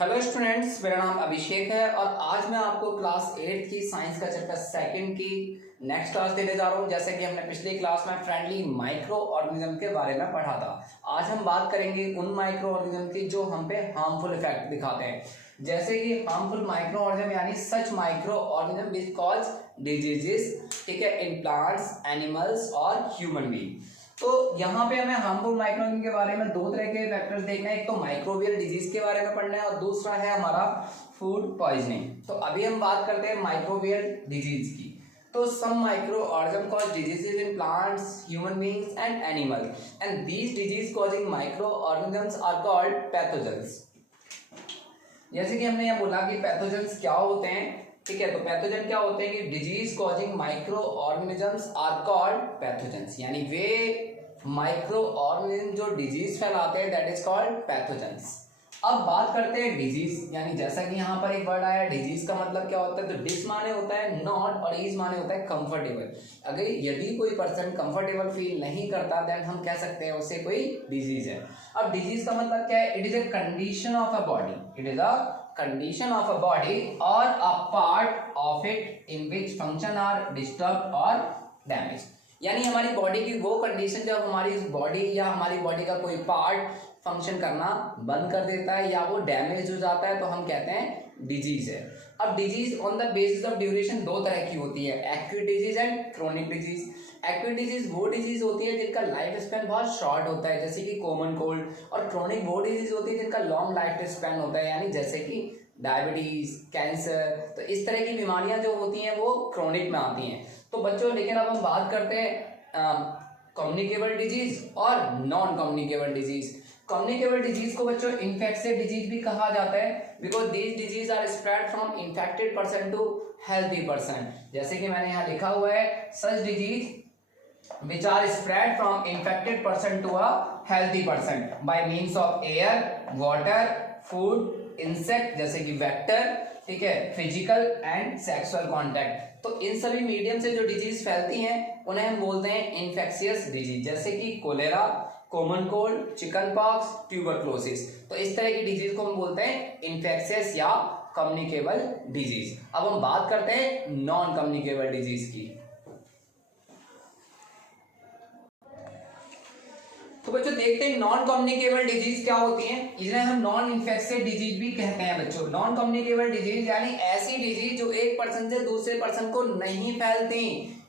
Hello students, मेरा नाम अभिषेक है और आज मैं आपको क्लास 8 की साइंस का चैप्टर सेकंड की नेक्स्ट क्लास देने जा रहा हूं। जैसे कि हमने पिछली क्लास में फ्रेंडली माइक्रो ऑर्गेनिज्म के बारे में पढ़ा था, आज हम बात करेंगे उन माइक्रो ऑर्गेनिज्म की जो हम पे हार्मफुल इफेक्ट दिखाते हैं। जैसे कि हार्मफुल माइक्रो ऑर्गेनिज्म यानी such microorganism which cause diseases, ठीक है, इन प्लांट्स, एनिमल्स और ह्यूमन बीइंग। तो यहाँ पे हमें हार्मफुल माइक्रोऑर्गेनिज्म के बारे में दो तरह के फैक्टर्स देखना है। एक तो माइक्रोबियल डिजीज के बारे में पढ़ना है और दूसरा है हमारा फूड पॉइजनिंग। तो अभी हम बात करते हैं माइक्रोबियल डिजीज की। तो some micro organism cause diseases in plants, human beings and animals and these disease causing micro organisms are called pathogens. जैसे कि हमने यहाँ बोला कि पैथोजेंस क्या होते हैं, ठीक है। तो पैथोजन क्या होते हैं कि disease causing micro organisms are called pathogens, यानी वे माइक्रो ऑर्गेनिज्म जो डिजीज फैलाते हैं, दैट इज कॉल्ड पैथोजेंस। अब बात करते हैं डिजीज, यानी जैसा कि यहाँ पर एक वर्ड आया डिजीज का मतलब क्या होता है। तो डिस माने होता है नॉट और इज माने होता है कंफर्टेबल। अगर यदि कोई पर्सन कंफर्टेबल फील नहीं करता देन हम कह सकते हैं उसे कोई डिजीज है। अब डिजीज का मतलब क्या है? It is a condition of a body, it is a condition of a body or a part of it in which function are disturbed or damaged। यानी हमारी बॉडी की वो कंडीशन जब हमारी बॉडी या हमारी बॉडी का कोई पार्ट फंक्शन करना बंद कर देता है या वो डैमेज हो जाता है तो हम कहते हैं डिजीज है। अब disease on the basis of duration दो तरह की होती है, acute disease and chronic disease. Acute disease वो डिजीज होती है जिनका लाइफ स्पैन बहुत शॉर्ट होता है, जैसे कि कॉमन कोल्ड, और क्रोनिक वो डिजीज होती है जिनका लॉन्ग लाइफ स्पैन होता है, यानी जैसे कि डायबिटीज, कैंसर। तो इस तरह की बीमारियां जो होती हैं वो क्रोनिक में आती हैं। तो बच्चों, लेकिन अब हम बात करते हैं कम्युनिकेबल डिजीज और non communicable disease. Communicable disease को बच्चों इन्फेक्शियस डिजीज भी कहा जाता है, because these disease are spread from infected person to healthy person. जैसे कि मैंने यहाँ लिखा हुआ है, such disease which are spread from infected person to a healthy person by means of air, water, food, insect जैसे कि वेक्टर, ठीक है, फिजिकल एंड सेक्सुअल कांटेक्ट। तो इन सभी मीडियम से जो डिजीज फैलती हैं उन्हें हम बोलते हैं इन्फेक्शियस डिजीज, जैसे कि cholera, common cold, chicken pox, tuberculosis. तो इस तरह की डिजीज को हम बोलते हैं इन्फेक्शियस या कम्युनिकेबल डिजीज। अब हम बात करते हैं नॉन कम्युनिकेबल डिजीज की। तो बच्चों देखते हैं नॉन कम्युनिकेबल डिजीज क्या होती है। इन्हें हम नॉन इन्फेक्शियस डिजीज भी कहते हैं बच्चों। नॉन कम्युनिकेबल डिजीज यानी ऐसी डिजीज जो एक पर्सन से दूसरे पर्सन को नहीं फैलती,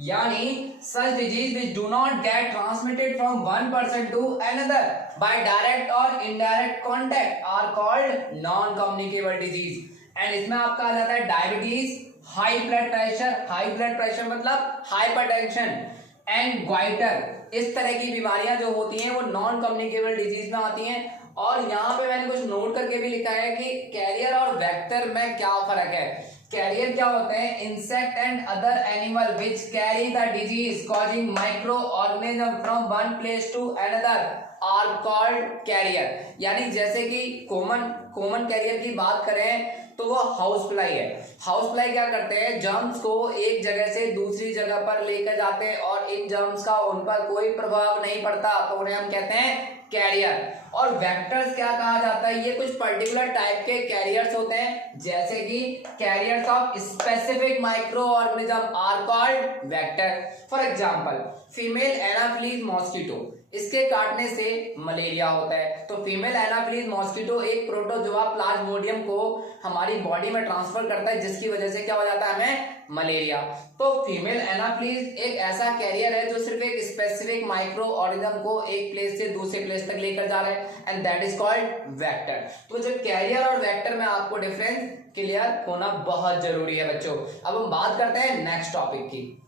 यानी such disease which do not get transmitted from one person to another by direct और indirect contact are called non communicable disease. And इसमें आपका आ जाता है डायबिटीज, हाई ब्लड प्रेशर मतलब हाइपरटेंशन एंड ग्वाइटर। इस तरह की बीमारियां जो होती हैं वो नॉन कम्युनिकेबल डिजीज में आती हैं। और यहाँ पे मैंने कुछ नोट करके भी लिखा है कि कैरियर और वेक्टर में क्या फर्क है। कैरियर क्या होते हैं? Insect and other animal which carry the disease causing micro organism from one place to another are called carrier. यानी जैसे कि कॉमन कैरियर की बात करें तो वो हाउस फ्लाई है। हाउस फ्लाई क्या करते हैं? जर्म्स को एक जगह से दूसरी जगह पर लेकर जाते हैं और इन जर्म्स का उन पर कोई प्रभाव नहीं पड़ता, तो उन्हें हम कहते हैं कैरियर। और वेक्टर्स क्या कहा जाता है? ये कुछ पर्टिकुलर टाइप के कैरियर्स होते हैं, जैसे कि carriers of specific micro organism are called vector. For example female anopheles mosquito, इसके काटने से मलेरिया होता है। तो फीमेल एनाफिलीज मॉस्किटो एक प्रोटोजोआ प्लाज्मोडियम को हमारी बॉडी में ट्रांसफर करता है, जिसकी वजह से क्या हो जाता है? हमें मलेरिया। तो फीमेल एनाफिलीज एक ऐसा कैरियर है जो सिर्फ एक स्पेसिफिक माइक्रो ऑर्गेनिज्म को एक प्लेस से दूसरे प्लेस तक लेकर जा रहा है, and that is called vector. तो जो कैरियर और वेक्टर में आपको डिफरेंस क्लियर होना बहुत जरूरी है बच्चों। अब हम बात करते हैं नेक्स्ट टॉपिक की।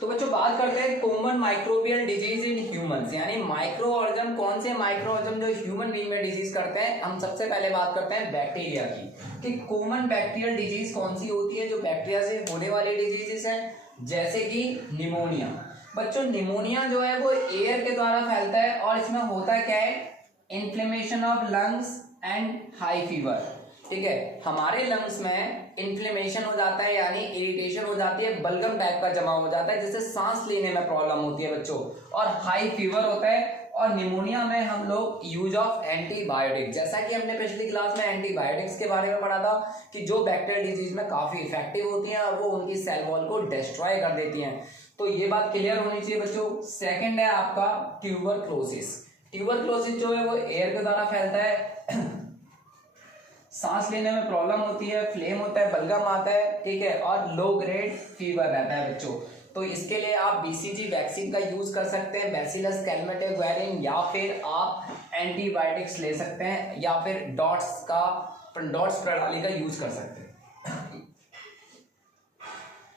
तो बच्चों बात करते हैं common microbial disease in humans, यानी माइक्रो ऑर्गेनिज्म, कौन से माइक्रो ऑर्गेनिज्म जो ह्यूमन बीइंग में डिजीज करते हैं। हम सबसे पहले बात करते हैं बैक्टीरिया की, कि कॉमन बैक्टीरियल डिजीज कौन सी होती है जो बैक्टीरिया से होने वाली डिजीजेस हैं, जैसे कि निमोनिया। बच्चों निमोनिया जो है वो एयर के द्वारा फैलता है और इसमें होता क्या है? Inflammation of lungs and high fever. ठीक है, हमारे लंग्स में इन्फ्लेमेशन हो जाता है यानी इरिटेशन हो जाती है, बलगम टाइप का जमा हो जाता है जिससे सांस लेने में प्रॉब्लम होती है बच्चों, और हाई फीवर होता है। और निमोनिया में हम लोग यूज ऑफ एंटीबायोटिक, जैसा कि हमने पिछली क्लास में एंटीबायोटिक्स के बारे में पढ़ा था कि जो बैक्टीरियल डिजीज में काफी इफेक्टिव होती हैं और वो उनकी सेल वॉल को डिस्ट्रॉय कर देती हैं। तो ये बात क्लियर होनी चाहिए बच्चों। सेकंड है आपका ट्यूबरक्लोसिस। ट्यूबरक्लोसिस जो है वो एयर के द्वारा फैलता है, सांस लेने में प्रॉब्लम होती है, फ्लेम होता है, बलगम आता है, ठीक है, और लो ग्रेड फीवर रहता है बच्चों। तो इसके लिए आप बीसीजी वैक्सीन का यूज कर सकते हैं, बैसिलस कैलमेटिक, या फिर आप एंटीबायोटिक्स ले सकते हैं, या फिर डॉट्स प्रणाली का यूज कर सकते हैं।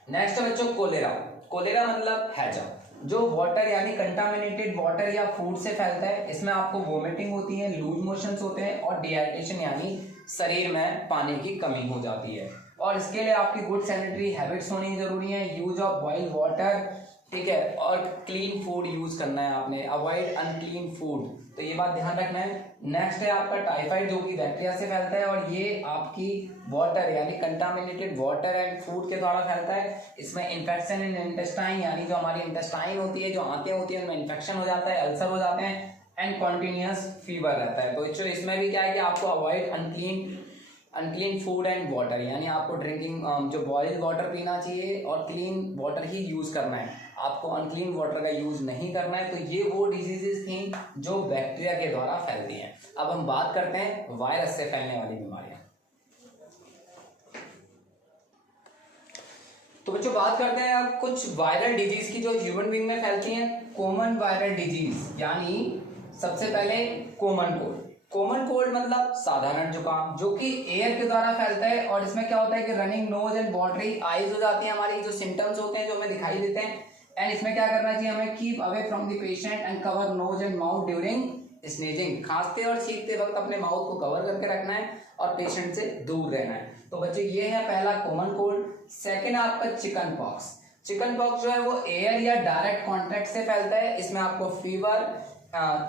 नेक्स्ट है बच्चों कोलेरा। कोलेरा मतलब हैजा, जो वाटर यानी कंटामिनेटेड वाटर या फूड से फैलता है। इसमें आपको वोमिटिंग होती है, लूज मोशंस होते हैं और डिहाइड्रेशन यानी शरीर में पानी की कमी हो जाती है। और इसके लिए आपकी गुड सैनिटरी हैबिट्स होनी जरूरी है, यूज ऑफ बॉइल्ड वाटर, ठीक है, और क्लीन फूड यूज करना है आपने, अवॉइड अनक्लीन फूड, तो ये बात ध्यान रखना है। नेक्स्ट है आपका टाइफाइड, जो कि बैक्टीरिया से फैलता है और ये आपकी वाटर यानी कंटामिनेटेड वाटर एंड फूड के द्वारा फैलता है। इसमें इन्फेक्शन इन इंटेस्टाइन यानी जो हमारी इंटेस्टाइन होती है, जो आंतें होती है, उनमें इन्फेक्शन हो जाता है, अल्सर हो जाते हैं एंड कॉन्टिन्यूअस फीवर रहता है। तो इसमें भी क्या है कि आपको avoid unclean food and water, यानी आपको ड्रिंकिंग जो बॉइल्ड वाटर पीना चाहिए और क्लीन वाटर ही यूज करना है, आपको अनक्लीन वाटर का यूज नहीं करना है। तो ये वो डिजीजेस थी जो बैक्टीरिया के द्वारा फैलती हैं। अब हम बात करते हैं वायरस से फैलने वाली बीमारियां। तो बच्चों बात करते हैं अब कुछ वायरल डिजीज की जो ह्यूमन बीइंग में फैलती हैं। कॉमन वायरल डिजीज, यानी सबसे पहले कॉमन कोल्ड। कॉमन कोल्ड मतलब साधारण जुकाम, जो कि एयर के द्वारा फैलता है। और इसमें क्या होता है कि running nose and watery eyes हो जाती है, हमारी जो सिम्टम्स होते हैं जो हमें दिखाई देते हैं। एंड इसमें क्या करना चाहिए हमें, keep away from the patient and cover nose and mouth during sneezing. खांसते और छींकते वक्त अपने माउथ को कवर करके रखना है और पेशेंट से दूर रहना है। तो बच्चे ये है पहला कॉमन कोल्ड। सेकेंड आपका चिकन पॉक्स। चिकन पॉक्स जो है वो एयर या डायरेक्ट कॉन्टैक्ट से फैलता है। इसमें आपको fever,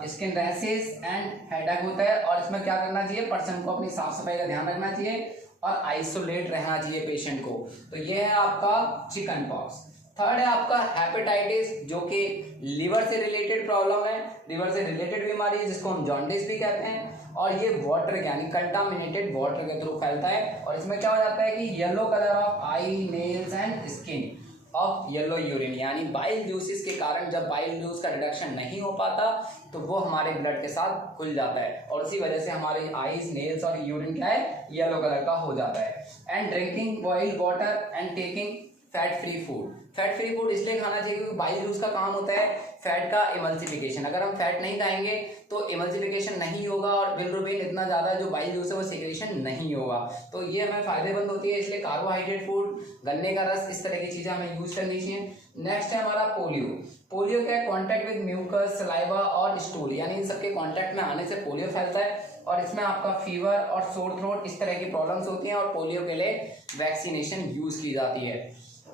skin rashes and headache होता है। और इसमें क्या करना चाहिए, पर्सन को अपनी साफ सफाई का ध्यान रखना चाहिए और आइसोलेट रहना चाहिए पेशेंट को। तो ये है आपका चिकन पॉक्स। थर्ड है आपका हेपेटाइटिस, जो कि लिवर से रिलेटेड प्रॉब्लम है, लिवर से रिलेटेड बीमारी है, जिसको हम जॉन्डिस भी कहते हैं। और ये वाटर यानी कंटामिनेटेड वाटर के थ्रू फैलता है। और इसमें क्या हो जाता है कि yellow colour of I, nails and skin of yellow urine, यानी बाइल जूसेस के कारण जब बाइल जूस का रिडक्शन नहीं हो पाता तो वो हमारे ब्लड के साथ घुल जाता है और उसी वजह से हमारे आईज, नेल्स और यूरिन क्या है, येलो कलर का हो जाता है। And drinking boiled water and taking fat free food. Fat free food इसलिए खाना चाहिए क्योंकि बाइल जूस का काम होता है फैट का इमल्सिफिकेशन। अगर हम फैट नहीं खाएंगे तो इमल्सिफिकेशन नहीं होगा और बिलिरुबिन इतना ज्यादा जो बाइल जूस है वो सिक्रेशन नहीं होगा। तो ये हमें फायदेमंद होती है, इसलिए कार्बोहाइड्रेट फूड, गन्ने का रस, इस तरह की चीजें हमें यूज करनी चाहिए। नेक्स्ट है हमारा पोलियो। पोलियो क्या है, कॉन्टैक्ट विद म्यूकस, सलाइवा और स्टूल, यानी इन सबके कॉन्टैक्ट में आने से पोलियो फैलता है। और इसमें आपका फीवर और सोर थ्रोट इस तरह की प्रॉब्लम्स होती हैं और पोलियो के लिए वैक्सीनेशन यूज की जाती है।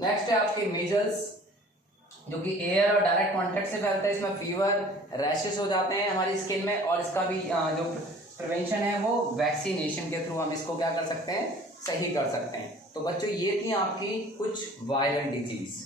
नेक्स्ट है आपके मीजल्स, जो कि एयर और डायरेक्ट कॉन्टैक्ट से फैलता है। इसमें फीवर, रैशेस हो जाते हैं हमारी स्किन में और इसका भी जो प्रिवेंशन है वो वैक्सीनेशन के थ्रू हम इसको क्या कर सकते हैं, सही कर सकते हैं। तो बच्चों ये थी आपकी कुछ वायरल डिजीज।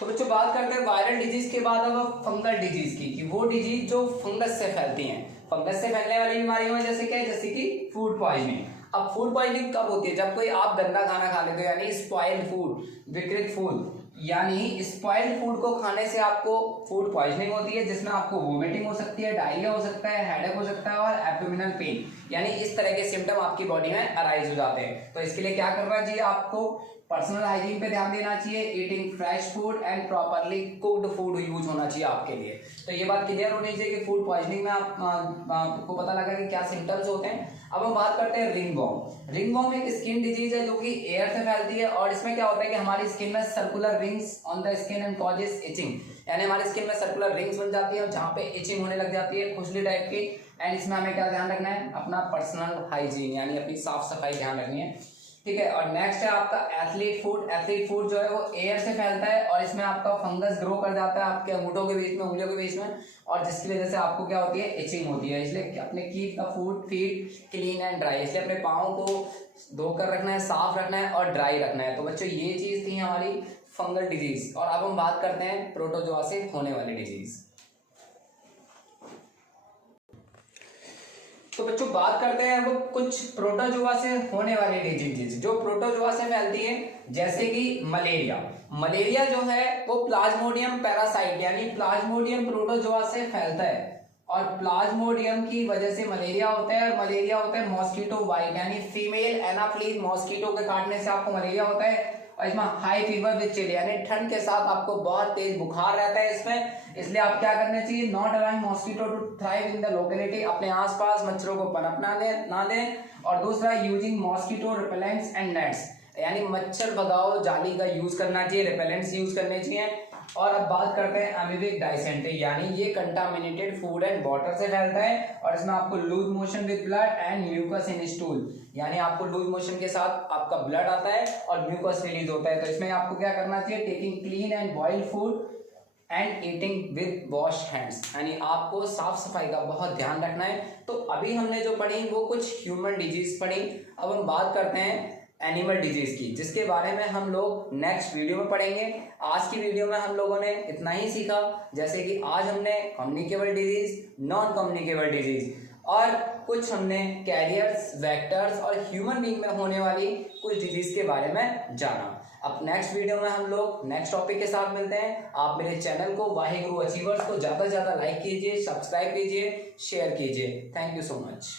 तो बच्चों बात करते हैं वायरल डिजीज के बाद अब फंगल डिजीज की, कि वो डिजीज जो फंगस से फैलती हैं। फंगस से फैलने वाली बीमारियों में जैसे क्या है, जैसे कि फूड पॉइजनिंग। अब फूड पॉइजनिंग कब होती है, जब कोई आप गंदा खाना खा लेते हो, यानी स्पॉइल्ड फूड, विकृत फूड, यानी स्पॉइल्ड फूड को खाने से आपको फूड पॉइजनिंग होती है, जिसमें आपको वोमिटिंग हो सकती है, डायरिया हो सकता है, हेडेक हो सकता है और एब्डोमिनल पेन, यानी इस तरह के सिम्टम आपकी बॉडी में अराइज हो जाते हैं। तो इसके लिए क्या करना चाहिए, आपको पर्सनल हाइजीन पे ध्यान देना चाहिए, eating fresh food and properly cooked food use होना चाहिए आपके लिए। तो ये बात क्लियर होनी चाहिए कि फूड पॉइजनिंग में आपको पता लगा कि क्या सिम्टम्स होते हैं। अब हम बात करते हैं रिंगवॉर्म। रिंगवॉर्म एक स्किन डिजीज है जो कि एयर से फैलती है और इसमें क्या होता है कि हमारी स्किन में circular rings on the skin and causes itching, यानी हमारी स्किन में सर्कुलर रिंग्स बन जाती है जहाँ पे इचिंग होने लग जाती है, खुजली टाइप की। एंड इसमें हमें क्या ध्यान रखना है, अपना पर्सनल हाइजीन यानी अपनी साफ सफाई ध्यान रखनी है। ठीक है। और नेक्स्ट है आपका एथलीट फूड। एथलीट फूड जो है वो एयर से फैलता है और इसमें आपका फंगस ग्रो कर जाता है आपके अंगूठों के बीच में, उंगलियों के बीच में, और जिसकी वजह से आपको क्या होती है, इचिंग होती है। इसलिए अपने keep the food feet clean and dry, इसलिए अपने पाँव को धोकर रखना है, साफ रखना है और ड्राई रखना है। तो बच्चों ये चीज थी हमारी फंगल डिजीज। और अब हम बात करते हैं प्रोटोजोआ से होने वाली डिजीज। तो बच्चों बात करते हैं वो कुछ प्रोटोजोआ से होने वाली डिजीज जो प्रोटोजोआ से फैलती है, जैसे कि मलेरिया। मलेरिया जो है वो प्लाज्मोडियम पैरासाइट यानी प्लाज्मोडियम प्रोटोजोआ से फैलता है। और प्लाज्मोडियम की वजह से मलेरिया होता है, और मलेरिया होता है मॉस्किटो बाइट यानी फीमेल एनाफ्लीज मॉस्किटो के काटने से आपको मलेरिया होता है। और इसमें हाई फीवर विद चिल यानी ठंड के साथ आपको बहुत तेज बुखार रहता है इसमें। इसलिए आप क्या करना चाहिए, not allowing mosquito to thrive in the locality, अपने आसपास मच्छरों को पनपना ना दें। और दूसरा, using mosquito repellents and nets यानी मच्छर भगाओ जाली का यूज करना चाहिए, रिपेलेंट्स यूज करने चाहिए। और अब बात करते हैं अमीबिक डायसेंट्री यानी ये कंटामिनेटेड फूड एंड वाटर से फैलता है। और इसमें आपको loose motion with blood and mucus in stool यानी आपको लूज मोशन के साथ आपका ब्लड आता है और म्यूकस रिलीज होता है। तो इसमें आपको क्या करना चाहिए, taking clean and boiled food and eating with wash hands यानी आपको साफ सफाई का बहुत ध्यान रखना है। तो अभी हमने जो पढ़ी वो कुछ ह्यूमन डिजीज पढ़ी। अब हम बात करते हैं एनिमल डिजीज की, जिसके बारे में हम लोग नेक्स्ट वीडियो में पढ़ेंगे। आज की वीडियो में हम लोगों ने इतना ही सीखा, जैसे कि आज हमने communicable disease, non communicable disease और कुछ हमने कैरियर्स, वेक्टर्स और ह्यूमन बीइंग में होने वाली कुछ डिजीज के बारे में जाना। अब नेक्स्ट वीडियो में हम लोग नेक्स्ट टॉपिक के साथ मिलते हैं। आप मेरे चैनल को वाहिगुरु अचीवर्स को ज़्यादा से ज़्यादा लाइक कीजिए, सब्सक्राइब कीजिए, शेयर कीजिए। Thank you so much.